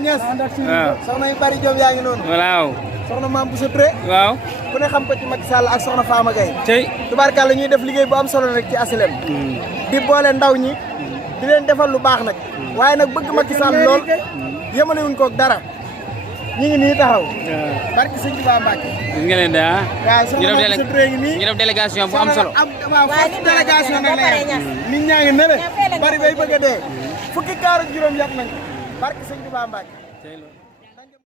Niass soxna yu bari jom yaa ngi noonu waaw soxna Mame Bousso Toure waaw ku ne xam ko ci Macky Sall ak soxna Fama Gaye tey tubaarkàlla ñuy def liggéey bu am solo rek ci asilem di boole ndaw ñi di leen defal lu baax nag waaye nag bëgg Macky Sall lool yemale wuñ ko dara ñi ngi nii taxaw barki sëñ Touba Mbacke gis nga leen de ah waaw soxna Mame Bousso Toure ngi nii ñu def délégation bu am solo waaw forte délégation nag la nit ñaa ngi nele bari bay bëgg a dee fukki kaar ak juróom yàpp nañ barki sëñ Touba Mbacke